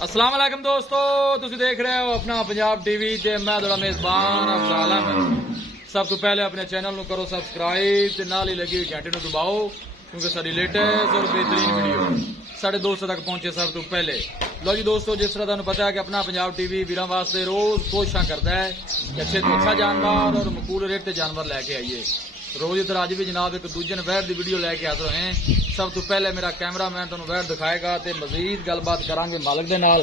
अस्सलाम वालेकुम दोस्तों, तुसी देख रहे हो अपना पंजाब टीवी ते मैं थोड़ा मेजबान अफजाल अहमद। सब तो पहले अपने चैनल को करो सब्सक्राइब ते नाल ही लगी घंटे को दबाओ क्योंकि सारी लेटेस्ट और बेहतरीन वीडियो साढ़े दोस्तों तक पहुंचे सब तो पहले। लो जी दोस्तों, जिस तरह तुहानू पता है कि अपना पंजाब टीवी वीरां वास्ते रोज कोशिशां करता है कि अच्छे तो अच्छा जानवर और मकूल रेट ते जानवर लैके आइए। रोज इधर अज भी जनाब एक दूजे वैर की वीडियो लैके हाजिर होए। सब तो पहले मेरा कैमरामैन तुहानू वैर दिखाएगा ते मजीद गलबात करांगे मालिक दे नाल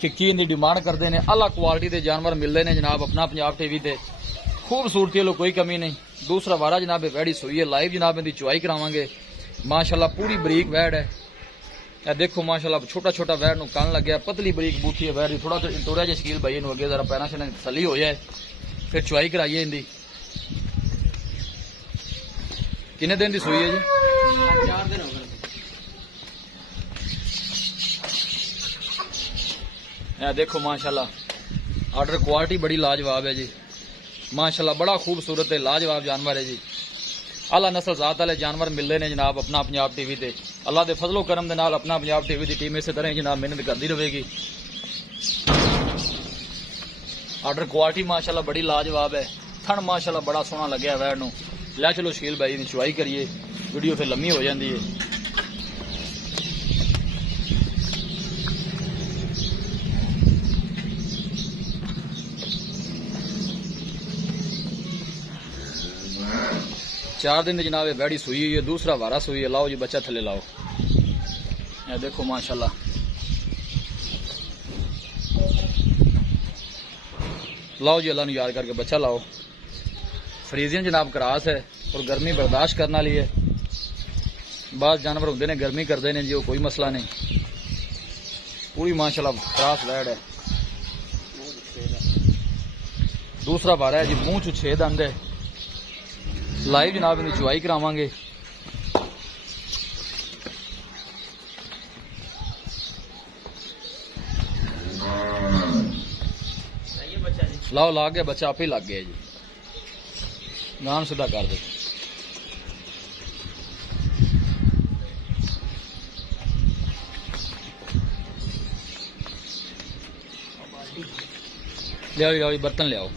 कि की इनकी डिमांड करते हैं। अला क्वालिटी के जानवर मिलते हैं जनाब अपना पंजाब टीवी ते। खूबसूरती वालों कोई कमी नहीं। दूसरा वारा जनाब वैड़ी सोई है लाइव जनाब इनकी चुवाई करावांगे। माशाल्लाह पूरी बरीक वैड़ है। यह देखो माशाल्लाह छोटा छोटा वैड़ नूं कन लग्या, पतली बरीक बूठी है वैड़। थोड़ा थोड़ा जिहा शकील भाई इनू अगे जरा पैरां शैरां दी तसल्ली हो जाए फिर चुवाई कराइए इनकी। किन्ने दिन की सोई है जी? 4 दिन हो गए। यह देखो माशाल्लाह ऑर्डर क्वालिटी बड़ी लाजवाब है जी। माशाल्लाह बड़ा खूबसूरत है, लाजवाब जानवर है जी। आला नस्ल जात वाले जानवर मिल रहे हैं जनाब अपना पंजाब टीवी ते। अल्लाह के फजलो करम दे नाल अपना पंजाब टीवी की टीम इस तरह जनाब मेहनत करती रहेगी। ऑर्डर क्वालिटी माशाल्लाह बड़ी लाजवाब है। थन माशाल्लाह बड़ा सोहना लग्या वैड़ नूं। लै चलो शकील भाई की चुवाई करिए, वीडियो फिर लम्मी हो जाती है। चार दिन जनाब वैड़ी सुई हुई है, दूसरा वारा सुई है। लाओ जी बच्चा थले लाओ। ये देखो माशाल्लाह लाओ जी, अल्लाह ने याद करके बच्चा लाओ। फ्रीजियन जनाब क्रास है और गर्मी बर्दाश्त करने वाली है। बाद जानवर होंगे ने गर्मी करते हैं जी, वो कोई मसला नहीं। पूरी माशाल्लाह क्रास वैड़ है। दूसरा वारा है जी, मुंह चू 6 दंद है। लाइव जनाब इनकी चुवाई करावांगे। लाओ ला गया बच्चा, आप ही लग गया जी। नाम सीधा कर दे। लियाओ बर्तन लियाओ।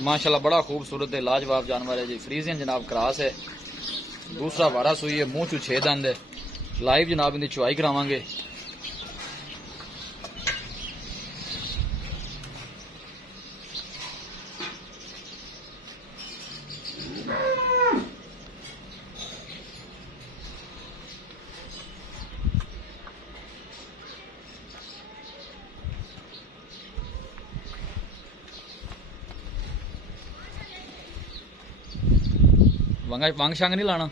माशाल्लाह बड़ा खूबसूरत है, लाजवाब जानवर है जी। फ्रीजियन जनाब क्रास है। दूसरा वारा सुई है, मुंह चू 6 दंद है। लाइव जनाब इनकी चुवाई करावांगे। वंग शंग नहीं लाना,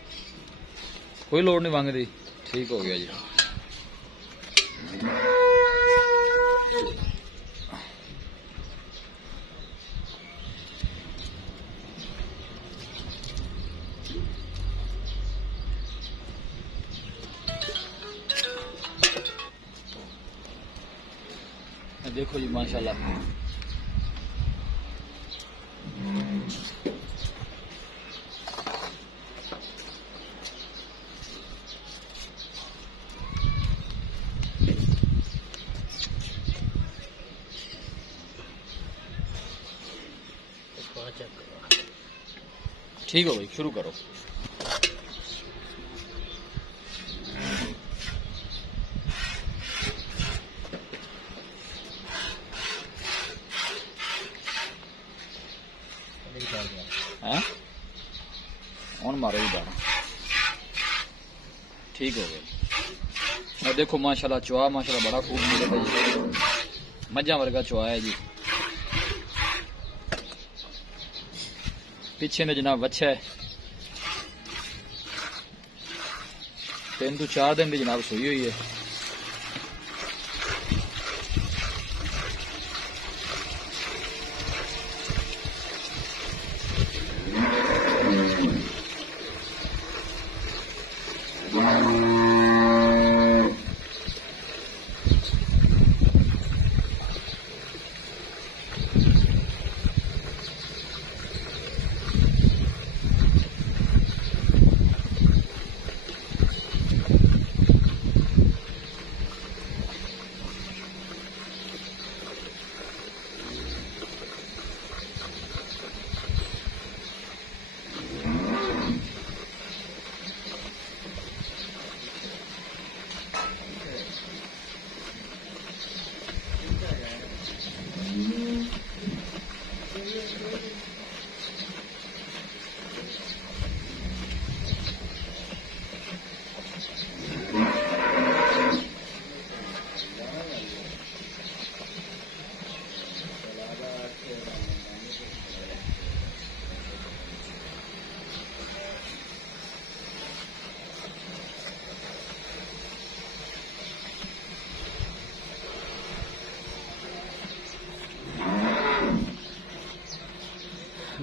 कोई लोड़ नहीं वंग दी। ठीक हो गया जी। देखो जी माशाल्लाह ठीक हो भाई, शुरू करो। ऑन मारो ही दाना। ठीक हो गया। और देखो माशाल्लाह चुहा माशाल्लाह बड़ा खूबसूरत है जी। मज्जा वर्गा चुहा है जी। पीछे में जनाब बच्चा है। 3 to 4 दिन की जनाब सोई हुई है।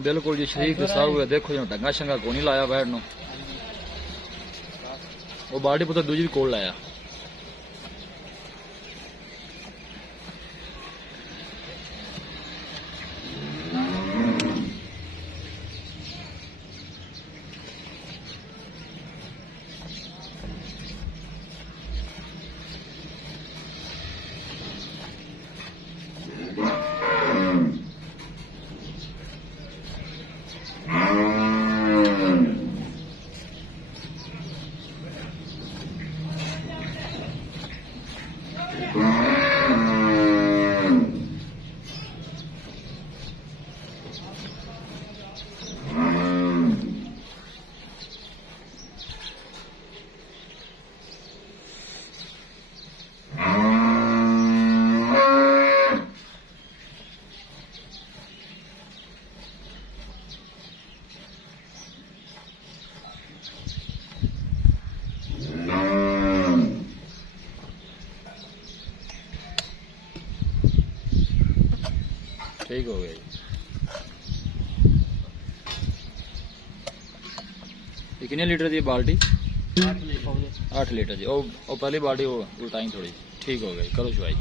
बिल्कुल जी शरीक ते सारू है। देखो जी टंगा शंगा को नहीं लाया बैठ नो। वो बाल्टी पुत्र दूजी भी कोल लाया। ठीक हो गया जी। ये कितने लीटर दी बाल्टी? 8 लीटर जी। ओ पहली बाल्टी वो उल्टाई थोड़ी। ठीक हो गई, करो शुआई।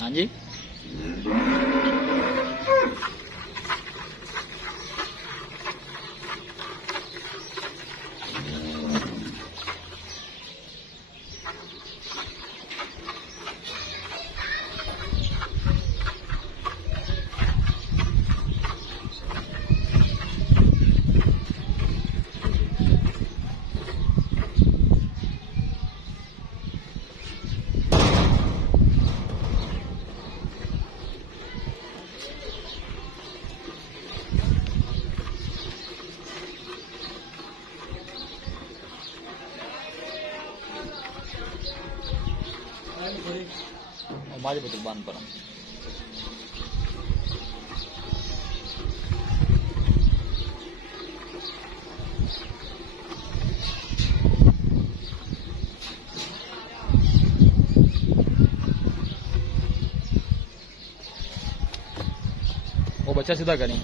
हाँ जी माझे betul ban perang. वो बच्चा सीधा करें।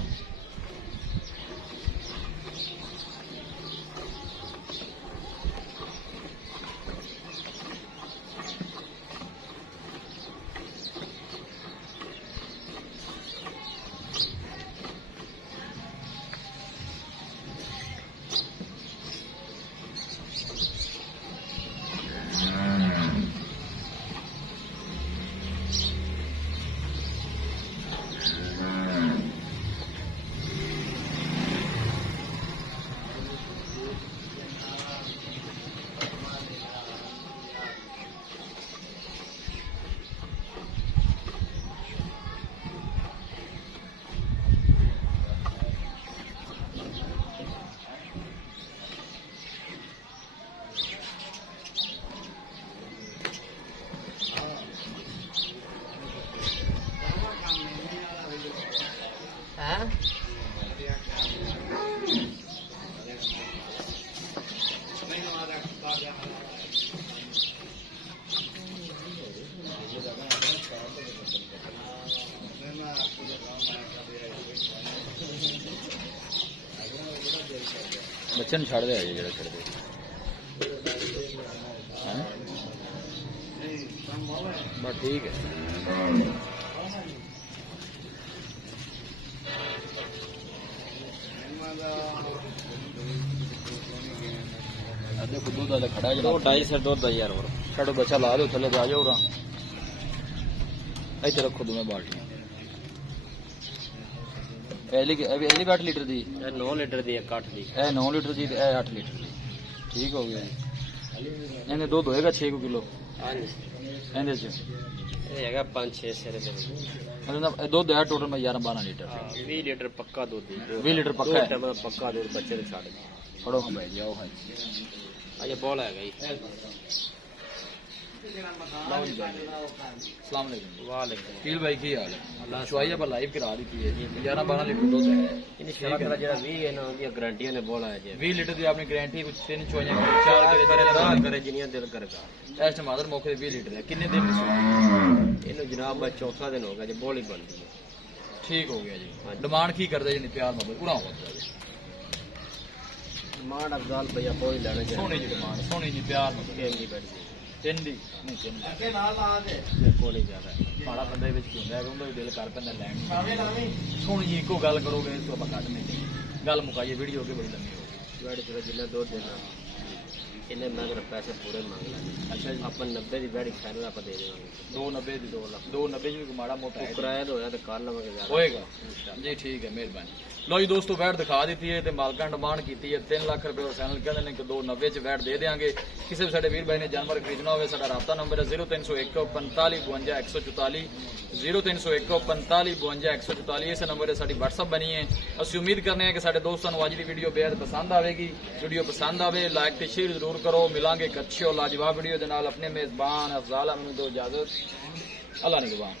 बच्चे छड़ दे जरा छड़ दे बस ठीक है। देखो दूध वाला खड़ा है दो जनाब 2.5 से 2 यार और छड़ो बच्चा ला दो थले आ जाओ रा इधर रखो तुम्हें बाल्टियां एली 8 लीटर दी ये 9 लीटर दी एक 8 दी ए 9 लीटर दी ए 8 लीटर दी ठीक हो गया जी इन्हें दूध होएगा 6 किलो हां जी ਇਹਦੇ ਚ ये हैगा 5-6 सिरे दे मतलब दूध है टोटल में 11-12 लीटर 20 लीटर पक्का दूध दी 20 लीटर पक्का है टाइम पक्का दूध बच्चे दे छाड़ फड़ो हम भाई जाओ हां ये बॉल है गई अस्सलाम वालेकुम वालेकुम कील भाई की हाल है चुआइया पर लाइव करा दी थी 11-12 लीटर दूध है इन शराब का जरा 20 है ना ये गारंटी ने बोला है जी 20 लीटर की आपने गारंटी कुछ 3 चुआइया चार 4 करे राह करे जिनिया दिल करेगा इस टमाटर मौके 20 लीटर है कितने दिन में इन्हें जनाब बस चौथा दिन होगा जो बोली बन गई ठीक हो गया जी डिमांड की करदा जी प्यार मोहब्बत पूरा हो गया डिमांड अफजाल भैया कोई लेने जाए सोनी जी डिमांड सोनी जी प्यार मोहब्बत केंगी बैठ गई ਤਿੰਨ ਦੀ ਨਹੀਂ ਤਿੰਨ मेरे को नहीं ज्यादा ਮਾੜਾ ਬੰਦੇ ਵਿੱਚ ਕੀ ਹੁੰਦਾ ਹੈ ਉਹਦਾ ਵੀ ਦਿਲ ਕਰ ਪੈਂਦਾ ਲੈਣ ਸੋਹਣੀ ਜੀ ਇੱਕੋ ਗੱਲ ਕਰੋਗੇ ਇਸ ਤੋਂ ਆਪਾਂ ਕੱਢ ਨਹੀਂ ਦੇਣੀ ਗੱਲ ਮੁਕਾਈਏ ਵੀਡੀਓ ਅੱਗੇ ਬੜੀ ਲੰਮੀ ਹੋ ਗਈ बैठ जरा जिन्हें 2 दिन इन्हें मैं अगर पैसे पूरे मांग लेंगे ਅੱਛਾ ਜੀ अपन 90 की बैठ फाइनल आप दे देंगे 290 ਦੀ 2 ਲੱਖ 290 ਜੀ ਵੀ ਮਾੜਾ ਮੋਟਾ ਹੈ किराया तो होया तो कर लवांगे ज्यादा ਹੋਏਗਾ ਜੀ ਠੀਕ ਹੈ ਮਿਹਰਬਾਨੀ ਲੋ ਜੀ ਦੋਸਤੋ ਵੈਟ ਦਿਖਾ ਦਿੱਤੀ ਹੈ ਤੇ ਮਾਲਕਾਂ ਡਿਮਾਂਡ ਕੀਤੀ ਹੈ 3 ਲੱਖ ਰੁਪਏ ਫਾਈਨਲ ਕਹਿੰਦੇ ਨੇ ਕਿ 290 ਚ ਵੈਟ ਦੇ ਦੇਾਂਗੇ ਕਿਸੇ ਵੀ ਸਾਡੇ ਵੀਰ ਭਾਈ ਨੇ ਜਾਨਵਰ ਖਰੀਦਣਾ ਹੋਵੇ ਸਾਡਾ ਰਾਬਤਾ ਨੰਬਰ ਹੈ 0301 45 52 144 0301 45 52 144 ਇਸ ਨੰਬਰ ਤੇ ਸਾਡੀ WhatsApp ਬਣੀ ਹੈ ਅਸੀਂ ਉਮੀਦ ਕਰਨੇ ਹਾਂ ਕਿ ਸਾਡੇ ਦੋਸਤਾਂ ਨੂੰ ਅੱਜ ਦੀ ਵੀਡੀਓ ਬੇहद ਪਸੰਦ ਆਵੇਗੀ ਵੀਡੀਓ ਪਸੰਦ ਆਵੇ ਲਾਈਕ ਤੇ ਸ਼ੇਅਰ ਜ਼ਰੂਰ ਕਰੋ ਮਿਲਾਂਗੇ ਇੱਕ ਅੱਛੀ ਔਰ ਲਾਜਵਾਬ ਵੀਡੀਓ ਦੇ ਨਾਲ ਆਪਣੇ ਮੇਜ਼ਬਾਨ ਅਫਜ਼ਾਲ ਅਹਿਮਦ ਨੂੰ ਦਿਓ ਇਜਾਜ਼ਤ ਅੱਲਾ ਨਿਗਹਬਾਨ